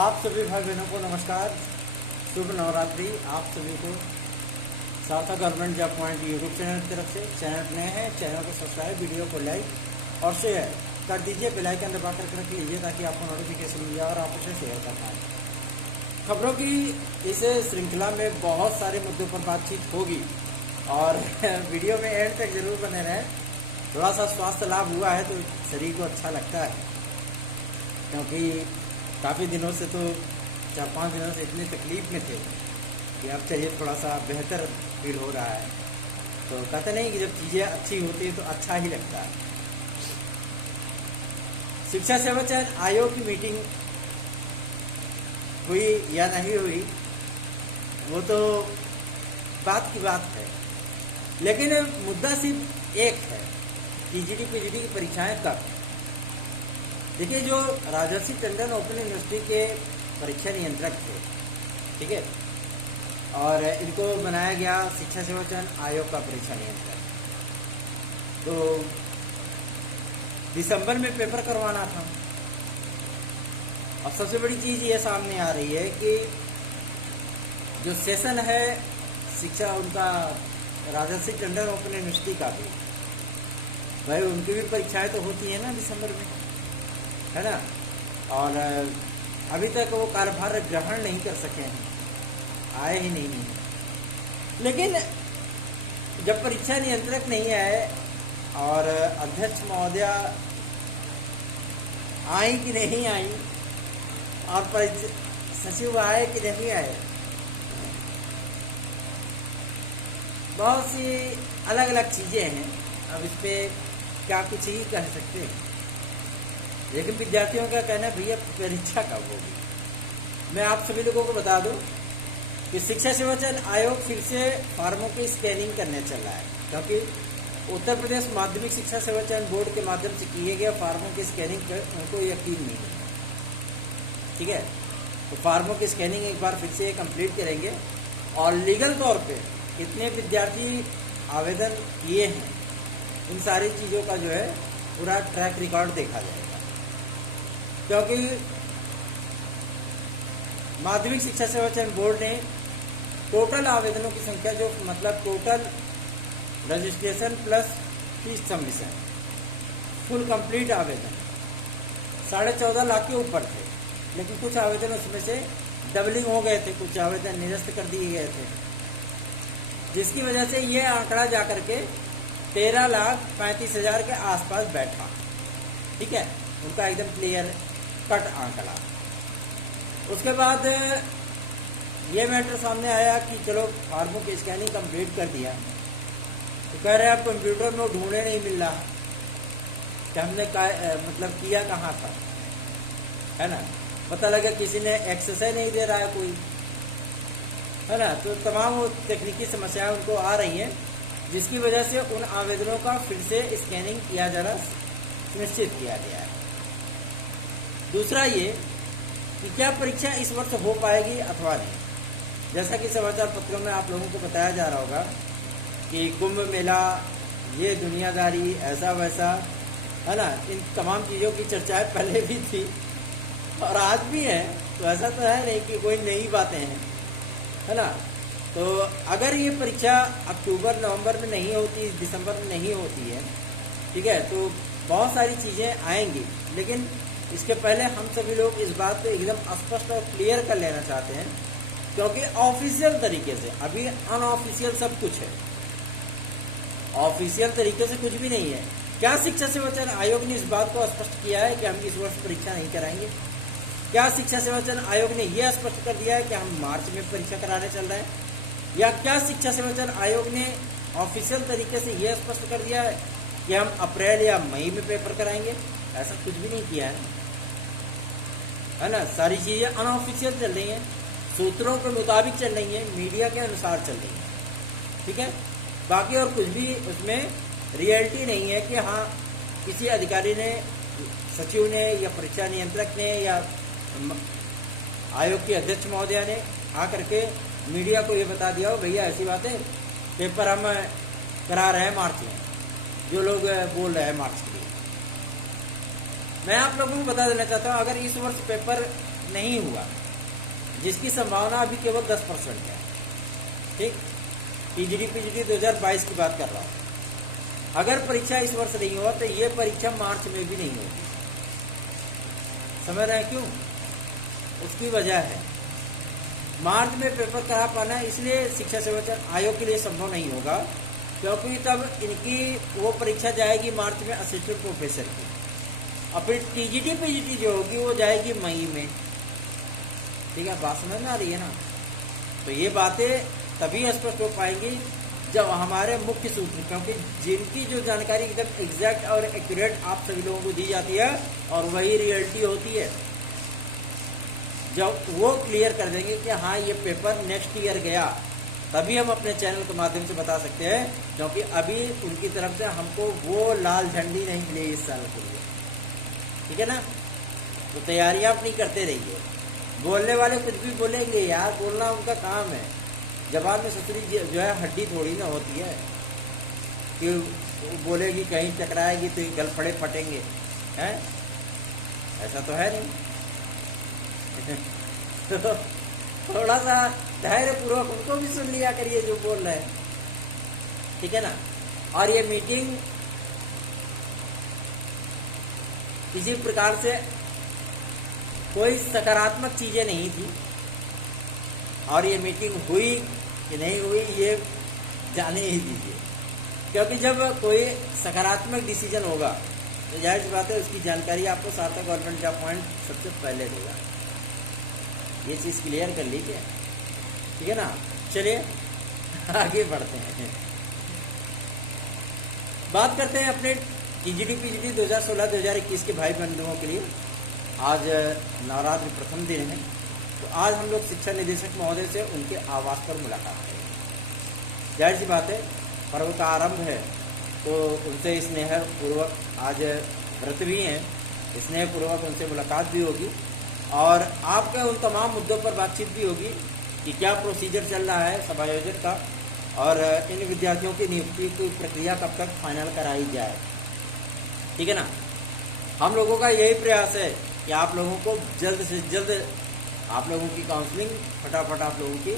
आप सभी भाई बहनों को नमस्कार, शुभ नवरात्रि। आप सभी को सार्थक government job point YouTube channel की तरफ से। चैनल नए हैं, चैनल को सब्सक्राइब, वीडियो को लाइक और शेयर कर दीजिए। बेल आइकन दबा कर रख लीजिए ताकि आपको नोटिफिकेशन मिल जाए और आप उसे शेयर कर पाएँ। खबरों की इस श्रृंखला में बहुत सारे मुद्दों पर बातचीत होगी और वीडियो में एंड तक जरूर बने रहें। थोड़ा सा स्वास्थ्य लाभ हुआ है तो शरीर को अच्छा लगता है, क्योंकि काफ़ी दिनों से तो 4-5 दिनों से इतनी तकलीफ में थे कि अब चलिए थोड़ा सा बेहतर फील हो रहा है। तो कहते नहीं कि जब चीज़ें अच्छी होती है तो अच्छा ही लगता है। शिक्षा सेवा चयन आयोग की मीटिंग हुई या नहीं हुई वो तो बात की बात है, लेकिन मुद्दा सिर्फ एक है, टीजीटी पीजीटी की परीक्षाएं कब। देखिए, जो राजर्षि टंडन ओपन यूनिवर्सिटी के परीक्षा नियंत्रक थे, ठीक है, और इनको बनाया गया शिक्षा सेवा चयन आयोग का परीक्षा नियंत्रक। तो दिसंबर में पेपर करवाना था। अब सबसे बड़ी चीज़ ये सामने आ रही है कि जो सेशन है शिक्षा उनका राजर्षि टंडन ओपन यूनिवर्सिटी का भी, भाई उनकी भी परीक्षाएं तो होती है ना दिसंबर में, है ना। और अभी तक वो कार्यभार ग्रहण नहीं कर सके हैं, आए ही नहीं है। लेकिन जब परीक्षा नियंत्रक नहीं आए और अध्यक्ष महोदया आई कि नहीं आई और सचिव आए कि नहीं आए, बहुत सी अलग अलग चीज़ें हैं। अब इस पर क्या कुछ ही कह सकते हैं, लेकिन विद्यार्थियों का कहना है भैया परीक्षा कब होगी। मैं आप सभी लोगों को बता दूं कि शिक्षा सेवा चयन आयोग फिर से फार्मों की स्कैनिंग करने चल रहा है, क्योंकि उत्तर प्रदेश माध्यमिक शिक्षा सेवा चयन बोर्ड के माध्यम से किए गए फार्मों की स्कैनिंग पर उनको यकीन नहीं है, ठीक है। तो फार्मों की स्कैनिंग एक बार फिर से कंप्लीट करेंगे और लीगल तौर पे कितने विद्यार्थी आवेदन किए हैं, इन सारी चीज़ों का जो है पूरा ट्रैक रिकॉर्ड देखा जाएगा। क्योंकि माध्यमिक शिक्षा सेवा चयन बोर्ड ने टोटल आवेदनों की संख्या, जो मतलब total registration plus fees submission, full complete आवेदन 14.5 लाख के ऊपर थे, लेकिन कुछ आवेदन उसमें से डबलिंग हो गए थे, कुछ आवेदन निरस्त कर दिए गए थे, जिसकी वजह से ये आंकड़ा जाकर के 13,35,000 के आसपास बैठा, ठीक है। उनका एकदम क्लियर कट आंकड़ा। उसके बाद ये मैटर सामने आया कि चलो फार्मों की स्कैनिंग कंप्लीट कर दिया, तो कह रहे हैं अब कंप्यूटर में ढूंढने नहीं मिल रहा कि हमने मतलब किया कहाँ था, है ना। पता लगा किसी ने एक्सेस नहीं दे रहा है कोई, है ना। तो तमाम वो तकनीकी समस्याएं उनको आ रही हैं, जिसकी वजह से उन आवेदनों का फिर से स्कैनिंग किया जाना सुनिश्चित किया गया है। दूसरा ये कि क्या परीक्षा इस वर्ष हो पाएगी अथवा नहीं। जैसा कि समाचार पत्रों में आप लोगों को बताया जा रहा होगा कि कुंभ मेला, ये दुनियादारी, ऐसा वैसा, है ना, इन तमाम चीज़ों की चर्चाएं पहले भी थी और आज भी है। तो ऐसा तो है नहीं कि कोई नई बातें हैं, है ना। तो अगर ये परीक्षा अक्टूबर नवंबर में नहीं होती, दिसंबर में नहीं होती है, ठीक है, तो बहुत सारी चीज़ें आएंगी। लेकिन इसके पहले हम सभी लोग इस बात पे एकदम स्पष्ट और क्लियर कर लेना चाहते हैं, क्योंकि ऑफिशियल तरीके से, अभी अनऑफिशियल सब कुछ है, ऑफिशियल तरीके से कुछ भी नहीं है। क्या शिक्षा सेवा चयन आयोग ने इस बात को स्पष्ट किया है कि हम इस वर्ष परीक्षा नहीं कराएंगे? क्या शिक्षा सेवा चयन आयोग ने यह स्पष्ट कर दिया है कि हम मार्च में परीक्षा कराने चल रहे हैं? या क्या शिक्षा सेवा चयन आयोग ने ऑफिशियल तरीके से यह स्पष्ट कर दिया है कि हम अप्रैल या मई में पेपर कराएंगे? ऐसा कुछ भी नहीं किया है ना। सारी चीज़ें अनऑफिशियल चल रही हैं, सूत्रों के मुताबिक चल रही हैं, मीडिया के अनुसार चल रही हैं, ठीक है। बाकी और कुछ भी उसमें रियलिटी नहीं है कि हाँ किसी अधिकारी ने, सचिव ने या परीक्षा नियंत्रक ने या आयोग के अध्यक्ष महोदया ने आकर के मीडिया को ये बता दिया हो भैया ऐसी बात है, पेपर हम करा रहे हैं मार्च में, जो लोग बोल रहे हैं मार्च के लिए। मैं आप लोगों को बता देना चाहता हूँ, अगर इस वर्ष पेपर नहीं हुआ, जिसकी संभावना अभी केवल 10% है। ठीक, टीजीटी पीजीटी 2022 की बात कर रहा हूँ। अगर परीक्षा इस वर्ष नहीं हुआ तो ये परीक्षा मार्च में भी नहीं होगी। समझ रहे हैं क्यों? उसकी वजह है मार्च में पेपर करा पाना, इसलिए शिक्षा सेवा आयोग के लिए संभव नहीं होगा, क्योंकि तब इनकी वो परीक्षा जाएगी मार्च में असिस्टेंट प्रोफेसर की, और फिर टीजीटी पीजीटी जो होगी वो जाएगी मई में। ठीक है, बात समझ में आ रही है ना? तो ये बातें तभी स्पष्ट हो पाएंगी जब हमारे मुख्य सूत्र, क्योंकि जिनकी जो जानकारी एकदम एग्जैक्ट और एक्यूरेट आप सभी लोगों को दी जाती है और वही रियलिटी होती है, जब वो क्लियर कर देंगे कि हाँ ये पेपर नेक्स्ट ईयर गया, तभी हम अपने चैनल के माध्यम से बता सकते हैं, क्योंकि अभी उनकी तरफ से हमको वो लाल झंडी नहीं मिली इस साल के लिए। ठीक है ना? तो तैयारियां अपनी करते रहिए। बोलने वाले कुछ भी बोलेंगे यार, बोलना उनका काम है। जबान में ससुरी जो है हड्डी थोड़ी ना होती है कि बोलेगी कहीं टकराएगी तो गल फड़े फटेंगे, हैं? ऐसा तो है नहीं। तो थोड़ा सा धैर्य पूर्वक उनको भी सुन लिया करिए जो बोल रहे हैं। ठीक है ना? और ये मीटिंग किसी प्रकार से कोई सकारात्मक चीजें नहीं थी, और ये मीटिंग हुई कि नहीं हुई ये जाने ही दीजिए, क्योंकि जब कोई सकारात्मक डिसीजन होगा तो जाहिर सी बात है उसकी जानकारी आपको सार्थक गवर्नमेंट जॉब पॉइंट सबसे पहले देगा। ये चीज़ क्लियर कर लीजिए। ठीक है ना? चलिए आगे बढ़ते हैं, बात करते हैं अपने टीजीटी पीजीटी 2016-2021 के भाई बंधुओं के लिए। आज नवरात्रि प्रथम दिन है, तो आज हम लोग शिक्षा निदेशक महोदय से उनके आवास पर मुलाकात करेंगे। जाहिर सी बात है पर्व का आरंभ है, तो उनसे स्नेहपूर्वक, आज व्रत भी हैं, स्नेहपूर्वक उनसे मुलाकात भी होगी और आपके उन तमाम मुद्दों पर बातचीत भी होगी कि क्या प्रोसीजर चल रहा है समायोजन का, और इन विद्यार्थियों की नियुक्ति की प्रक्रिया कब तक फाइनल कराई जाए। ठीक है ना? हम लोगों का यही प्रयास है कि आप लोगों को जल्द से जल्द आप लोगों की काउंसलिंग फटाफट आप लोगों की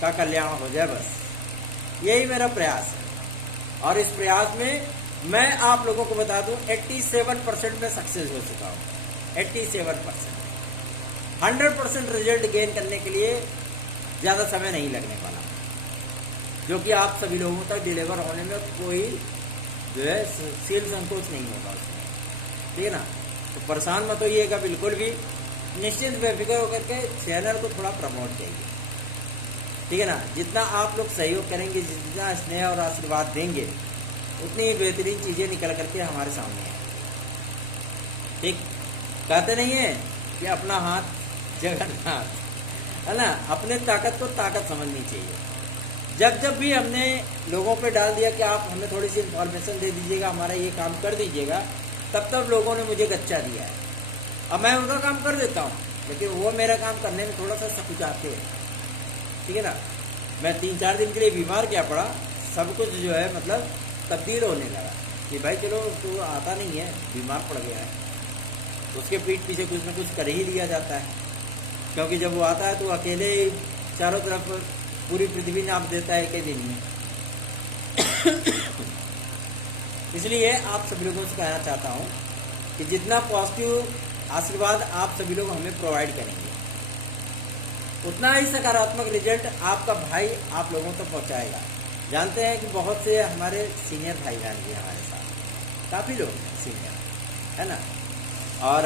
का कल्याण हो जाए, बस यही मेरा प्रयास है। और इस प्रयास में मैं आप लोगों को बता दूं 87% में सक्सेस हो चुका हूँ। 87%, 100% रिजल्ट गेन करने के लिए ज़्यादा समय नहीं लगने वाला, जो कि आप सभी लोगों तक डिलीवर होने में कोई जो है सील संकोच नहीं होगा उसमें। ठीक है ना? तो परेशान मत होइएगा बिल्कुल भी, निश्चित बेफिक्र होकर के चैनल को थोड़ा प्रमोट कीजिए। ठीक है ना? जितना आप लोग सहयोग करेंगे, जितना स्नेह और आशीर्वाद देंगे, उतनी ही बेहतरीन चीज़ें निकल करके हमारे सामने आएंगी। ठीक, कहते नहीं है कि अपना हाथ जगन्नाथ, है ना? अपने ताकत को ताकत समझनी चाहिए। जब भी हमने लोगों पे डाल दिया कि आप हमें थोड़ी सी इन्फॉर्मेशन दे दीजिएगा, हमारा ये काम कर दीजिएगा, तब लोगों ने मुझे गच्चा दिया है। अब मैं उनका काम कर देता हूँ, लेकिन वो मेरा काम करने में थोड़ा सा सकुचाते हैं। ठीक है ना? मैं 3-4 दिन के लिए बीमार क्या पड़ा, सब कुछ जो है मतलब तब्दील होने लगा कि भाई चलो तो आता नहीं है, बीमार पड़ गया है, उसके पीठ पीछे कुछ ना कुछ कर ही लिया जाता है, क्योंकि जब वो आता है तो अकेले चारों तरफ पूरी पृथ्वी नाप देता है एक दिन में। इसलिए आप सभी लोगों से कहना चाहता हूँ कि जितना पॉजिटिव आशीर्वाद आप सभी लोग हमें प्रोवाइड करेंगे, उतना ही सकारात्मक रिजल्ट आपका भाई आप लोगों तक पहुँचाएगा। जानते हैं कि बहुत से हमारे सीनियर भाई बहन भी हमारे साथ, काफ़ी लोग सीनियर, है ना? और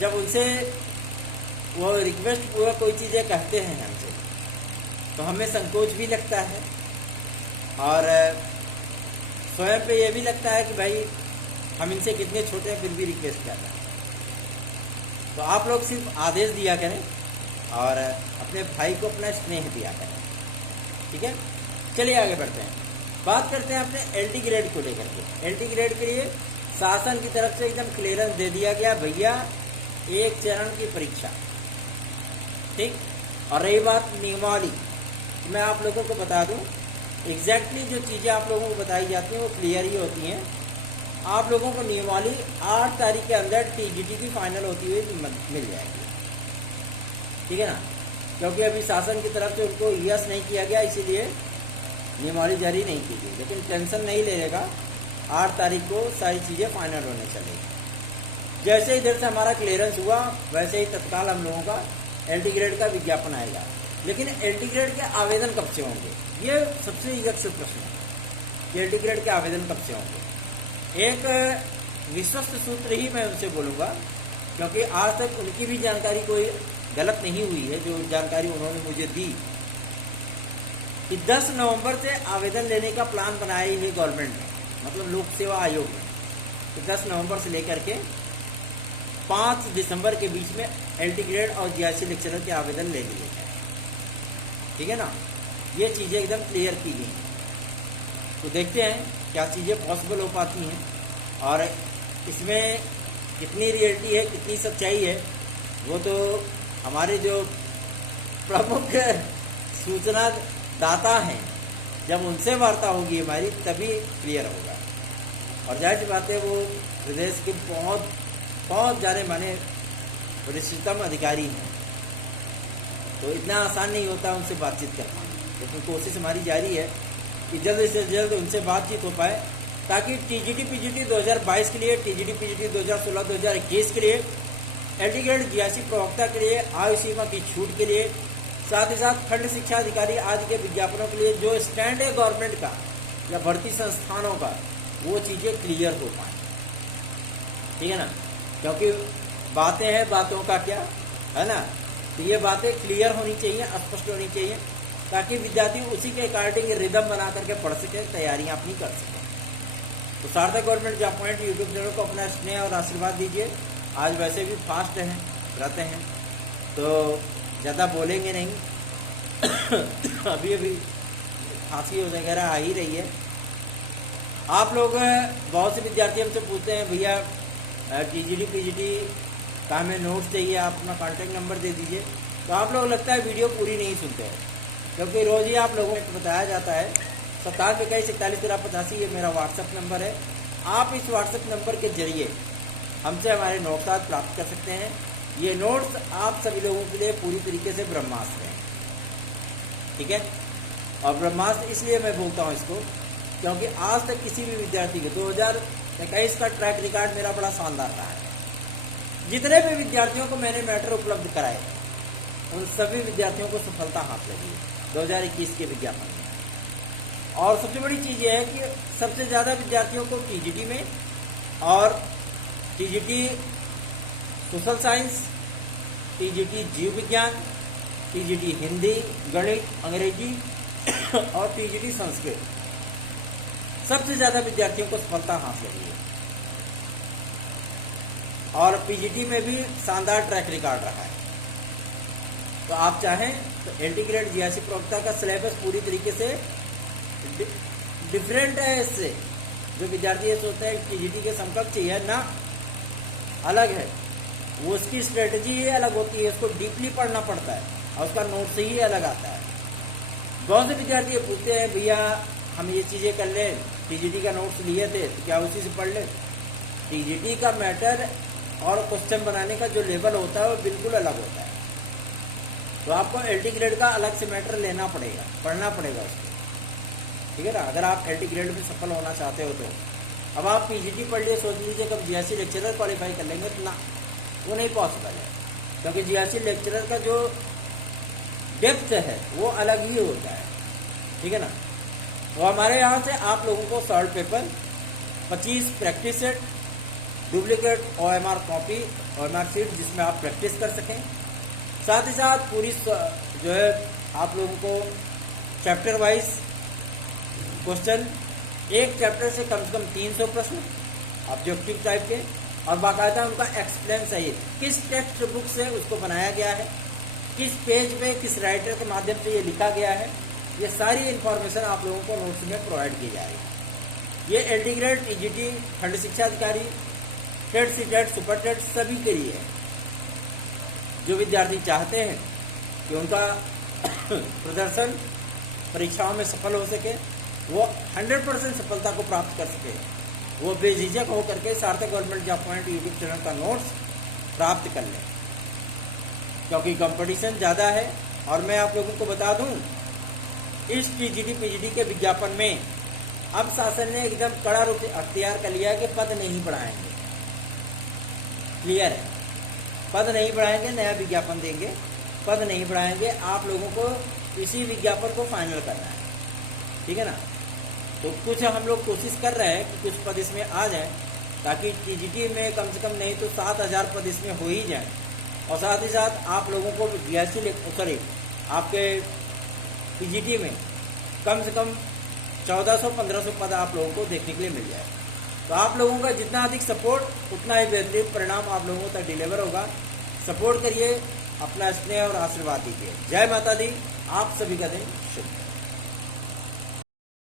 जब उनसे वो रिक्वेस्ट पूरा कोई चीज़ें कहते हैं हमसे, तो हमें संकोच भी लगता है और स्वयं पे ये भी लगता है कि भाई हम इनसे कितने छोटे हैं फिर भी रिक्वेस्ट कर रहे हैं। तो आप लोग सिर्फ आदेश दिया करें और अपने भाई को अपना स्नेह दिया करें। ठीक है? चलिए आगे बढ़ते हैं, बात करते हैं अपने एलटी ग्रेड को लेकर के। एलटी ग्रेड के लिए शासन की तरफ से एकदम क्लियरेंस दे दिया गया, भैया एक चरण की परीक्षा। ठीक, और रही बात नियमावली, मैं आप लोगों को बता दूं एग्जैक्टली जो चीज़ें आप लोगों को बताई जाती हैं वो क्लियर ही होती हैं। आप लोगों को नियमावली 8 तारीख के अंदर टीजीटी की फाइनल होती हुई मिल जाएगी। ठीक है ना, क्योंकि अभी शासन की तरफ से उनको यस नहीं किया गया, इसीलिए नियमावली जारी नहीं की गई। लेकिन टेंशन नहीं लेगा, 8 तारीख को सारी चीज़ें फाइनल होने चलेगी। जैसे इधर से हमारा क्लियरेंस हुआ वैसे ही तत्काल हम लोगों का LT ग्रेड का विज्ञापन आएगा। लेकिन LT ग्रेड के आवेदन कब से होंगे, ये सबसे यक्षित प्रश्न है कि LT ग्रेड के आवेदन कब से होंगे। एक विश्वस्त सूत्र ही मैं उनसे बोलूँगा, क्योंकि आज तक उनकी भी जानकारी कोई गलत नहीं हुई है। जो जानकारी उन्होंने मुझे दी कि 10 नवंबर से आवेदन लेने का प्लान बनाया है गवर्नमेंट ने, मतलब लोक सेवा आयोग ने। तो 10 नवंबर से लेकर के 5 दिसंबर के बीच में LT ग्रेड और GRC लेक्चरर के आवेदन ले लिए जाए। ठीक है ना, ये चीज़ें एकदम क्लियर की गई हैं। तो देखते हैं क्या चीज़ें पॉसिबल हो पाती हैं और इसमें कितनी रियलिटी है, कितनी सच्चाई है, वो तो हमारे जो प्रमुख सूचना दाता हैं, जब उनसे वार्ता होगी हमारी तभी क्लियर होगा। और जाहिर सी बात है वो प्रदेश के बहुत जाने माने वरिष्ठतम अधिकारी हैं, तो इतना आसान नहीं होता उनसे बातचीत करना। लेकिन कोशिश हमारी जारी है कि जल्द से जल्द उनसे बातचीत हो पाए, ताकि TGT PGT 2022 के लिए, TGT PGT 2016-2021 के लिए, LT ग्रेड GRC प्रवक्ता के लिए, आयु सीमा की छूट के लिए, साथ ही साथ खंड शिक्षा अधिकारी आदि के विज्ञापनों के लिए जो स्टैंड है गवर्नमेंट का या भर्ती संस्थानों का, वो चीज़ें क्लियर हो पाए। ठीक है ना, क्योंकि बातें हैं, बातों का क्या है ना, तो ये बातें क्लियर होनी चाहिए, स्पष्ट होनी चाहिए, ताकि विद्यार्थी उसी के अकॉर्डिंग रिदम बना करके पढ़ सके, तैयारियां अपनी कर सकें। तो सार्थक government job point YouTube channel को अपना स्नेह और आशीर्वाद दीजिए। आज वैसे भी फास्ट हैं, रहते हैं, तो ज़्यादा बोलेंगे नहीं अभी खांसी वगैरह आ ही रही है। आप लोग बहुत से विद्यार्थी हमसे पूछते हैं, भैया TGT PGT का हमें नोट्स चाहिए, आप अपना कॉन्टैक्ट नंबर दे दीजिए। तो आप लोग लगता है वीडियो पूरी नहीं सुनते हैं, क्योंकि रोज़ ही आप लोगों को बताया जाता है 5721411385 ये मेरा व्हाट्सएप नंबर है। आप इस व्हाट्सएप नंबर के जरिए हमसे हमारे नोट्स प्राप्त कर सकते हैं। ये नोट्स आप सभी लोगों के लिए पूरी तरीके से ब्रह्मास्त्र हैं। ठीक है, और ब्रह्मास्त्र इसलिए मैं बोलता हूँ इसको, क्योंकि आज तक किसी भी विद्यार्थी के 2021 का ट्रैक रिकॉर्ड मेरा बड़ा शानदार रहा है। जितने भी विद्यार्थियों को मैंने मैटर उपलब्ध कराए, उन सभी विद्यार्थियों को सफलता हाथ लगी है 2021 के विज्ञापन में। और सबसे बड़ी चीज़ यह है कि सबसे ज़्यादा विद्यार्थियों को TGT में और TGT सोशल साइंस, TGT जीव विज्ञान, TGT हिंदी, गणित, अंग्रेजी और TGT संस्कृत, सबसे ज़्यादा विद्यार्थियों को सफलता हासिल हुई है। और PGT में भी शानदार ट्रैक रिकॉर्ड रहा है। तो आप चाहें तो LT ग्रेड GRC प्रवक्ता का सिलेबस पूरी तरीके से डिफरेंट है इससे। जो विद्यार्थी ये सोचते हैं TGT के समकक्ष ही है ना, अलग है, वो उसकी स्ट्रेटजी ही अलग होती है, उसको डीपली पढ़ना पड़ता है और उसका नोट्स ही अलग आता है। बहुत से विद्यार्थी ये पूछते हैं, भैया हम ये चीज़ें कर लें, TGT का नोट्स लिए थे तो क्या उसी से पढ़ लें। TGT का मैटर और क्वेश्चन बनाने का जो लेवल होता है वो बिल्कुल अलग होता है। तो आपको LT ग्रेड का अलग से मैटर लेना पड़ेगा, पढ़ना पड़ेगा उसको। ठीक है ना, अगर आप LT ग्रेड में सफल होना चाहते हो तो। अब आप PGT पढ़ लिए, सोच लीजिए कब GRC लेक्चरर क्वालिफाई कर लेंगे, तो ना, वो नहीं पॉसिबल है, क्योंकि GRC लेक्चरर का जो डेप्थ है वो अलग ही होता है। ठीक है ना, तो हमारे यहाँ से आप लोगों को solve paper, 25 practice set, duplicate OMR copy, OMR seat जिसमें आप प्रैक्टिस कर सकें, साथ ही साथ पूरी जो है आप लोगों को चैप्टर वाइज क्वेश्चन, एक चैप्टर से कम 300 प्रश्न ऑब्जेक्टिव टाइप के, और बाकायदा उनका एक्सप्लेन सहित किस टेक्स्ट बुक से उसको बनाया गया है, किस पेज पे किस राइटर के माध्यम से ये लिखा गया है, ये सारी इन्फॉर्मेशन आप लोगों को नोट्स में प्रोवाइड की जा रही है। ये LT ग्रेड, TGT, खंड शिक्षा अधिकारी, टेट, CTET, सुपर टेट सभी के लिए है। जो विद्यार्थी चाहते हैं कि उनका प्रदर्शन परीक्षाओं में सफल हो सके, वो 100% सफलता को प्राप्त कर सके, वो बेझिझक होकर के सार्थक government job point YouTube channel का नोट्स प्राप्त कर लें। क्योंकि कंपटीशन ज़्यादा है। और मैं आप लोगों को बता दूं, इस टीजीटी पीजीटी के विज्ञापन में अब शासन ने एकदम कड़ा रुख अख्तियार कर लिया कि पद नहीं बढ़ाएंगे। क्लियर है, पद नहीं बढ़ाएंगे, नया विज्ञापन देंगे, पद नहीं बढ़ाएंगे। आप लोगों को इसी विज्ञापन को फाइनल करना है, ठीक है ना। तो कुछ हम लोग कोशिश कर रहे हैं कि कुछ पद इसमें आ जाए, ताकि टीजीटी में कम से कम नहीं तो 7,000 पद इसमें हो ही जाए। और साथ ही साथ आप लोगों को सॉरी आपके पीजीटी में कम से कम 1400-1500 पद आप लोगों को देखने के लिए मिल जाए। तो आप लोगों का जितना अधिक सपोर्ट, उतना ही बेहतरीन परिणाम आप लोगों तक डिलीवर होगा। सपोर्ट करिए, अपना स्नेह और आशीर्वाद दीजिए। जय माता दी, आप सभी का दिन शुभ।